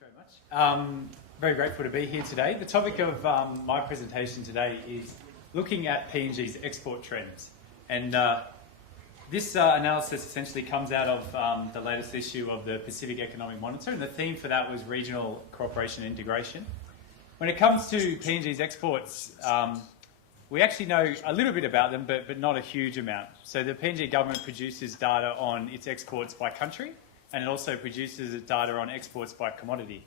Thanks very much. Very grateful to be here today. The topic of my presentation today is looking at PNG's export trends. And this analysis essentially comes out of the latest issue of the Pacific Economic Monitor, and the theme for that was regional cooperation and integration. When it comes to PNG's exports, we actually know a little bit about them, but not a huge amount. So the PNG government produces data on its exports by country, and it also produces data on exports by commodity.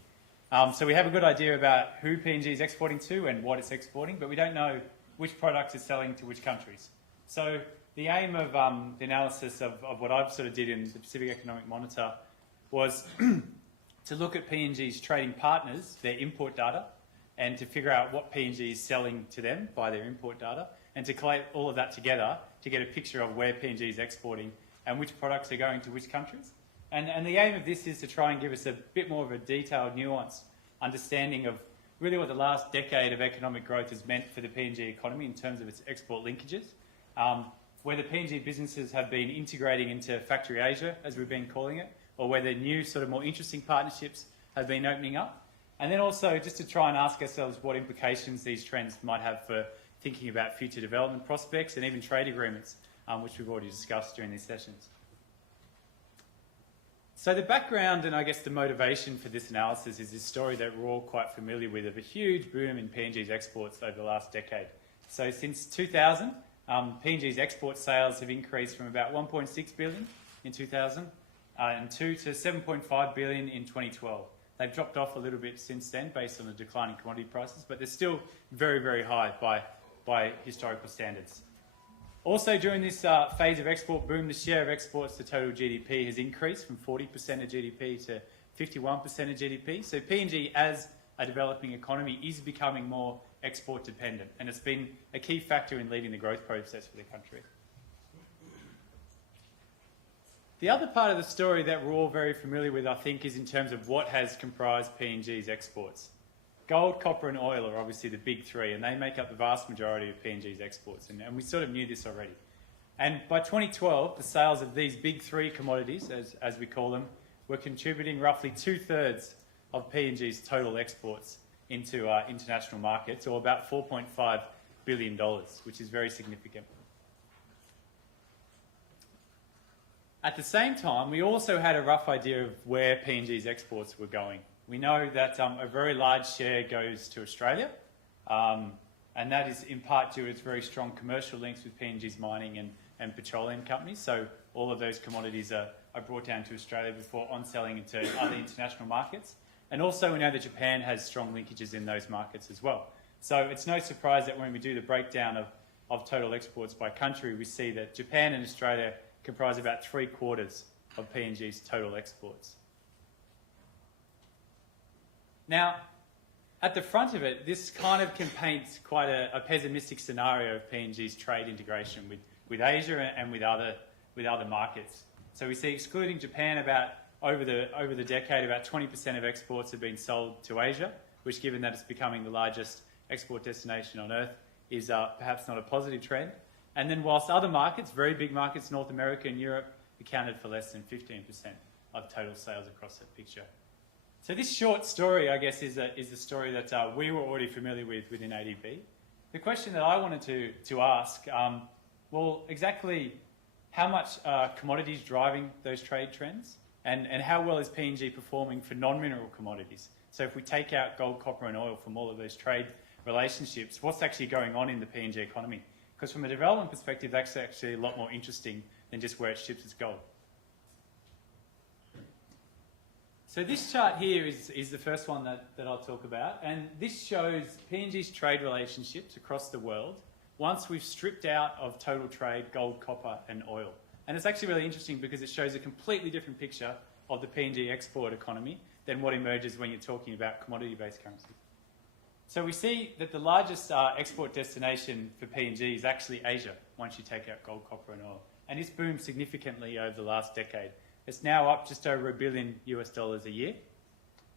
So we have a good idea about who PNG is exporting to and what it's exporting, but we don't know which products it's selling to which countries. So the aim of the analysis of what I've sort of did in the Pacific Economic Monitor was to look at PNG's trading partners, their import data, and to figure out what PNG is selling to them by their import data, and to collate all of that together to get a picture of where PNG is exporting and which products are going to which countries. And the aim of this is to try and give us a bit more of a detailed, nuanced understanding of really what the last decade of economic growth has meant for the PNG economy in terms of its export linkages, whether PNG businesses have been integrating into Factory Asia, as we've been calling it, or whether new sort of more interesting partnerships have been opening up. And then also just to try and ask ourselves what implications these trends might have for thinking about future development prospects and even trade agreements, which we've already discussed during these sessions. So the background and I guess the motivation for this analysis is this story that we're all quite familiar with of a huge boom in PNG's exports over the last decade. So since 2000, PNG's export sales have increased from about 1.6 billion in 2002 to 7.5 billion in 2012. They've dropped off a little bit since then based on the declining commodity prices, but they're still very, very high by historical standards. Also, during this phase of export boom, the share of exports to total GDP has increased from 40% of GDP to 51% of GDP. So PNG, as a developing economy, is becoming more export dependent, and it's been a key factor in leading the growth process for the country. The other part of the story that we're all very familiar with, I think, is in terms of what has comprised PNG's exports. Gold, copper and oil are obviously the big three, and they make up the vast majority of PNG's exports, and we sort of knew this already. And by 2012, the sales of these big three commodities, as we call them, were contributing roughly 2/3 of PNG's total exports into international markets, or about $4.5 billion, which is very significant. At the same time, we also had a rough idea of where PNG's exports were going. We know that a very large share goes to Australia, and that is in part due to its very strong commercial links with PNG's mining and petroleum companies. So all of those commodities are brought down to Australia before on-selling into other international markets. And also we know that Japan has strong linkages in those markets as well. So it's no surprise that when we do the breakdown of total exports by country, we see that Japan and Australia comprise about 3/4 of PNG's total exports. Now, at the front of it, this kind of can paint quite a pessimistic scenario of PNG's trade integration with Asia and with other markets. So we see, excluding Japan, over the decade, about 20% of exports have been sold to Asia, which, given that it's becoming the largest export destination on Earth, is perhaps not a positive trend. And then whilst other markets, very big markets, North America and Europe, accounted for less than 15% of total sales across that picture. So this short story, I guess, is the story that we were already familiar with within ADB. The question that I wanted to ask, well, exactly how much are commodities driving those trade trends, and how well is PNG performing for non-mineral commodities? So if we take out gold, copper and oil from all of those trade relationships, what's actually going on in the PNG economy? Because from a development perspective, that's actually a lot more interesting than just where it ships its gold. So this chart here is the first one that I'll talk about, and this shows PNG's trade relationships across the world once we've stripped out of total trade gold, copper and oil. And it's actually really interesting because it shows a completely different picture of the PNG export economy than what emerges when you're talking about commodity-based currency. So we see that the largest export destination for PNG is actually Asia, once you take out gold, copper and oil. And it's boomed significantly over the last decade. It's now up just over $1 billion a year.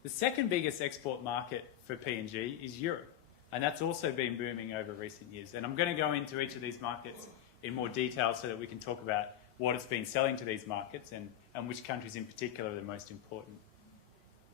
The second biggest export market for PNG is Europe, and that's also been booming over recent years. And I'm going to go into each of these markets in more detail so that we can talk about what it's been selling to these markets and which countries in particular are the most important.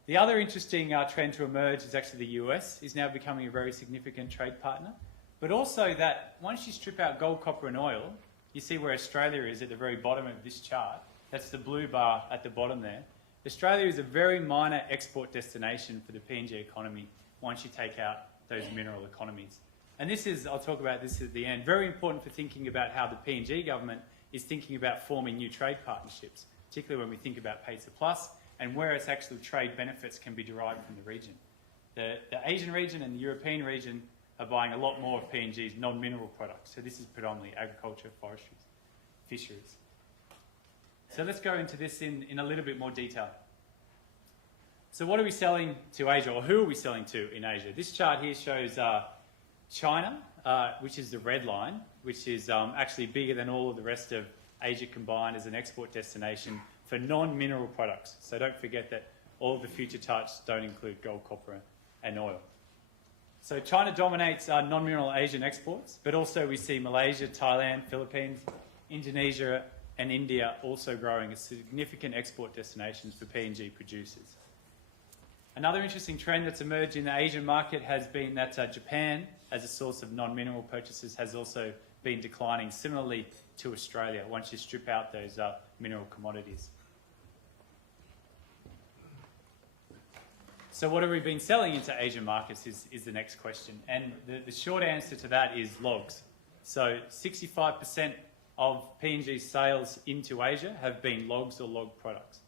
The other interesting trend to emerge is actually the US is now becoming a very significant trade partner. But also that once you strip out gold, copper and oil, you see where Australia is at the very bottom of this chart. That's the blue bar at the bottom there. Australia is a very minor export destination for the PNG economy once you take out those mineral economies. And this is, I'll talk about this at the end, very important for thinking about how the PNG government is thinking about forming new trade partnerships, particularly when we think about PACER Plus and where its actual trade benefits can be derived from the region. The Asian region and the European region are buying a lot more of PNG's non-mineral products. So this is predominantly agriculture, forestry, fisheries. So let's go into this in a little bit more detail. So what are we selling to Asia, or who are we selling to in Asia? This chart here shows China, which is the red line, which is actually bigger than all of the rest of Asia combined as an export destination for non-mineral products. So don't forget that all of the future charts don't include gold, copper and oil. So China dominates non-mineral Asian exports, but also we see Malaysia, Thailand, Philippines, Indonesia and India also growing as significant export destinations for PNG producers. Another interesting trend that's emerged in the Asian market has been that Japan, as a source of non-mineral purchases, has also been declining, similarly to Australia, once you strip out those mineral commodities. So what have we been selling into Asian markets is the next question. And the short answer to that is logs. So 65% of PNG's sales into Asia have been logs or log products.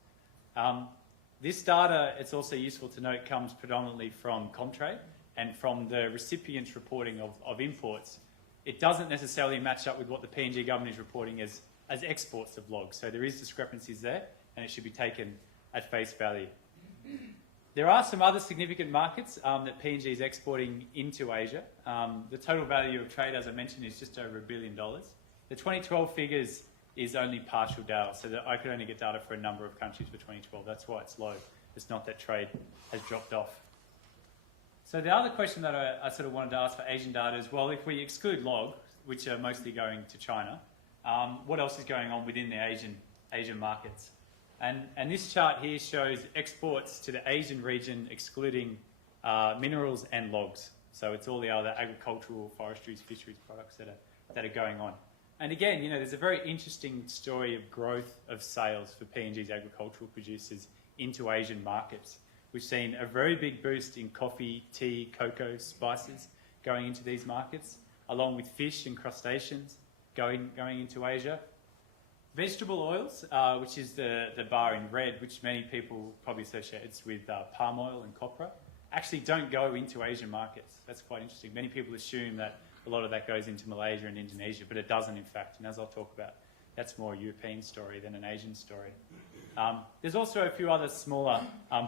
This data, it's also useful to note, comes predominantly from Comtrade and from the recipient's reporting of imports. It doesn't necessarily match up with what the PNG government is reporting as exports of logs. So there is discrepancies there, and it should be taken at face value. There are some other significant markets that PNG is exporting into Asia. The total value of trade, as I mentioned, is just over $1 billion. The 2012 figures is only partial data, so that I could only get data for a number of countries for 2012. That's why it's low. It's not that trade has dropped off. So the other question that I sort of wanted to ask for Asian data is, well, if we exclude log, which are mostly going to China, what else is going on within the Asian markets? And this chart here shows exports to the Asian region excluding minerals and logs. So it's all the other agricultural, forestries, fisheries products that are going on. And again, you know, there's a very interesting story of growth of sales for PNG's agricultural producers into Asian markets. We've seen a very big boost in coffee, tea, cocoa, spices going into these markets, along with fish and crustaceans going into Asia. Vegetable oils, which is the bar in red, which many people probably associate with palm oil and copra, actually don't go into Asian markets. That's quite interesting. Many people assume that a lot of that goes into Malaysia and Indonesia, but it doesn't in fact. And as I'll talk about, that's more a European story than an Asian story. There's also a few other smaller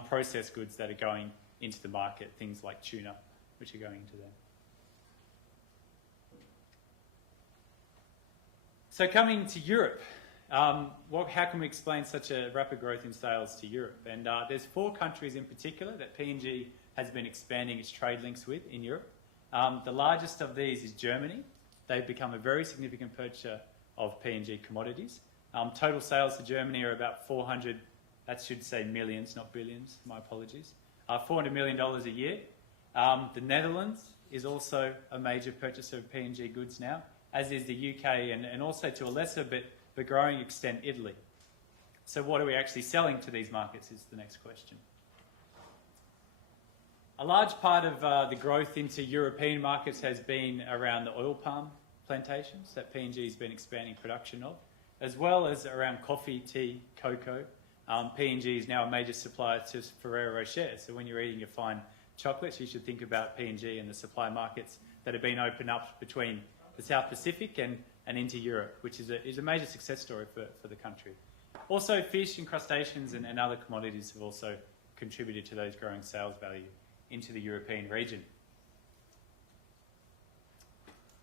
processed goods that are going into the market, things like tuna, which are going into there. So coming to Europe, how can we explain such a rapid growth in sales to Europe? And there's 4 countries in particular that PNG has been expanding its trade links with in Europe. The largest of these is Germany. They've become a very significant purchaser of PNG commodities. Total sales to Germany are about 400, that should say millions, not billions, my apologies, $400 million a year. The Netherlands is also a major purchaser of PNG goods now, as is the UK and also to a lesser but growing extent Italy. So what are we actually selling to these markets is the next question. A large part of the growth into European markets has been around the oil palm plantations that PNG has been expanding production of, as well as around coffee, tea, cocoa. PNG is now a major supplier to Ferrero Rocher, so when you're eating your fine chocolates, you should think about PNG and the supply markets that have been opened up between the South Pacific and into Europe, which is a major success story for the country. Also, fish and crustaceans and other commodities have also contributed to those growing sales value into the European region.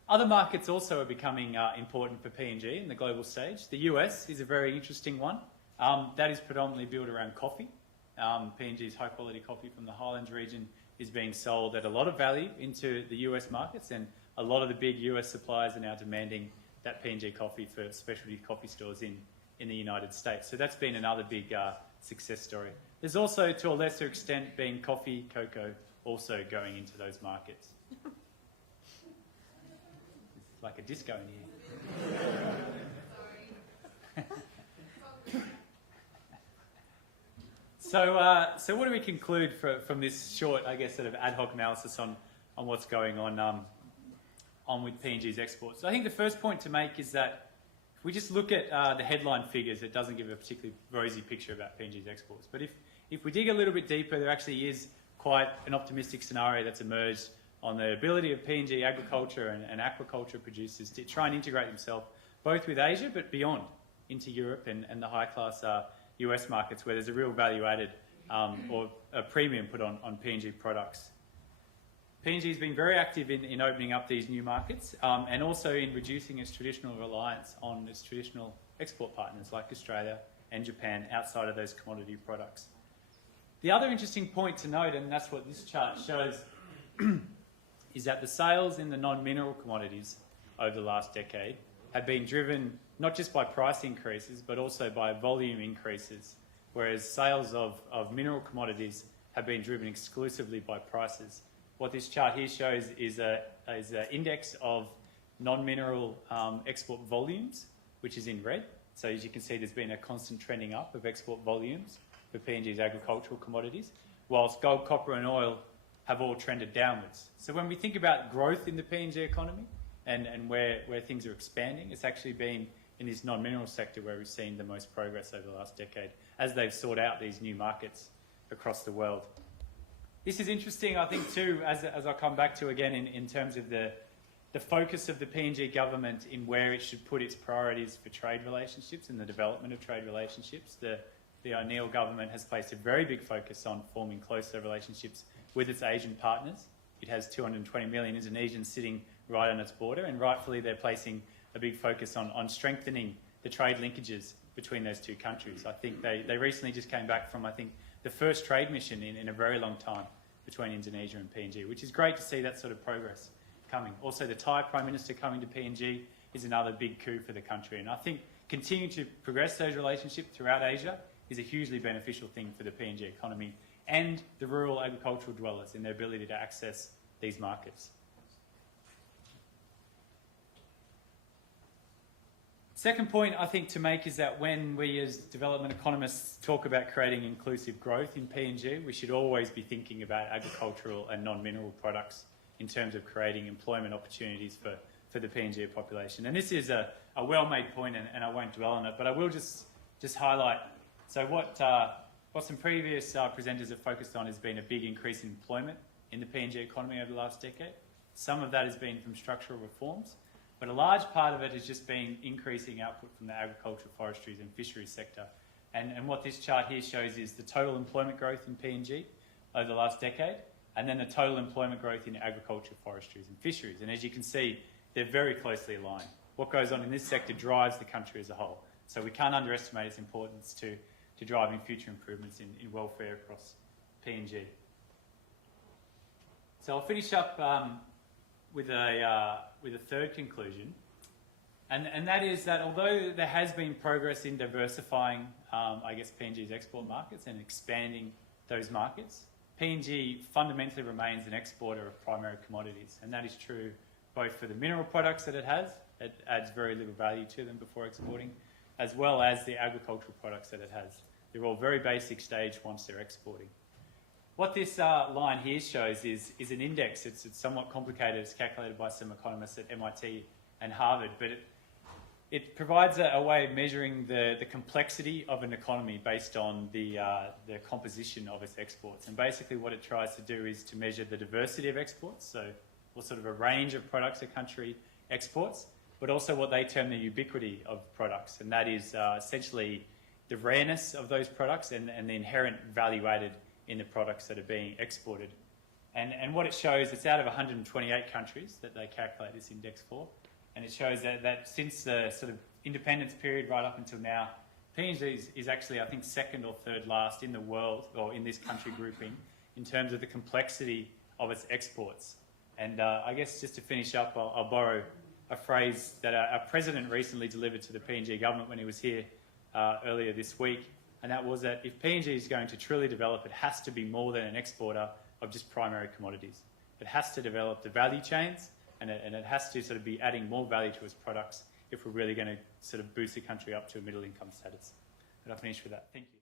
Other markets also are becoming important for PNG in the global stage. The US is a very interesting one. That is predominantly built around coffee. PNG's high quality coffee from the Highlands region is being sold at a lot of value into the US markets, and a lot of the big US suppliers are now demanding that PNG coffee for specialty coffee stores in in the United States. So that's been another big success story. There's also, to a lesser extent, been coffee, cocoa, also going into those markets. It's like a disco in here. So what do we conclude from this short, I guess, sort of ad hoc analysis on what's going on with PNG's exports? So I think the first point to make is that if we just look at the headline figures, it doesn't give a particularly rosy picture about PNG's exports. But if we dig a little bit deeper, there actually is quite an optimistic scenario that's emerged on the ability of PNG agriculture and aquaculture producers to try and integrate themselves both with Asia but beyond into Europe and the high-class US markets where there's a real value added or a premium put on PNG products. PNG has been very active in opening up these new markets and also in reducing its traditional reliance on its traditional export partners like Australia and Japan outside of those commodity products. The other interesting point to note, and that's what this chart shows, is that the sales in the non-mineral commodities over the last decade have been driven not just by price increases but also by volume increases, whereas sales of mineral commodities have been driven exclusively by prices. What this chart here shows is an index of non-mineral export volumes, which is in red. So as you can see, there's been a constant trending up of export volumes for PNG's agricultural commodities, whilst gold, copper and oil have all trended downwards. So when we think about growth in the PNG economy and where things are expanding, it's actually been in this non-mineral sector where we've seen the most progress over the last decade as they've sought out these new markets across the world. This is interesting, I think, too, as I'll come back to again in terms of the focus of the PNG government in where it should put its priorities for trade relationships and the development of trade relationships. The O'Neill government has placed a very big focus on forming closer relationships with its Asian partners. It has 220 million Indonesians sitting right on its border, and rightfully they're placing a big focus on strengthening the trade linkages between those two countries. I think they recently just came back from, I think, the first trade mission in a very long time between Indonesia and PNG, which is great to see that sort of progress coming. Also, the Thai Prime Minister coming to PNG is another big coup for the country, and I think continuing to progress those relationships throughout Asia is a hugely beneficial thing for the PNG economy and the rural agricultural dwellers in their ability to access these markets. Second point I think to make is that when we as development economists talk about creating inclusive growth in PNG, we should always be thinking about agricultural and non-mineral products in terms of creating employment opportunities for the PNG population. And this is a well-made point, and I won't dwell on it, but I will just highlight. So what some previous presenters have focused on has been a big increase in employment in the PNG economy over the last decade. Some of that has been from structural reforms, but a large part of it has just been increasing output from the agriculture, forestries and fisheries sector. And what this chart here shows is the total employment growth in PNG over the last decade, and then the total employment growth in agriculture, forestries and fisheries. And as you can see, they're very closely aligned. What goes on in this sector drives the country as a whole. So we can't underestimate its importance to driving future improvements in welfare across PNG. So I'll finish up with a third conclusion, and that is that although there has been progress in diversifying, I guess, PNG's export markets and expanding those markets, PNG fundamentally remains an exporter of primary commodities, and that is true both for the mineral products that it has, it adds very little value to them before exporting, as well as the agricultural products that it has. They're all very basic stage once they're exporting. What this line here shows is an index. It's somewhat complicated. It's calculated by some economists at MIT and Harvard, but it provides a way of measuring the complexity of an economy based on the composition of its exports. And basically what it tries to do is to measure the diversity of exports, so what sort of a range of products a country exports, but also what they term the ubiquity of products, and that is essentially the rareness of those products and the inherent value added in the products that are being exported. And what it shows, it's out of 128 countries that they calculate this index for, and it shows that since the sort of independence period right up until now, PNG is actually, I think, second or third last in the world, or in this country grouping, in terms of the complexity of its exports. And I guess just to finish up, I'll borrow a phrase that our president recently delivered to the PNG government when he was here earlier this week, and that was that if PNG is going to truly develop, it has to be more than an exporter of just primary commodities. It has to develop the value chains, and it has to sort of be adding more value to its products if we're really going to sort of boost the country up to a middle income status. And I'll finish with that. Thank you.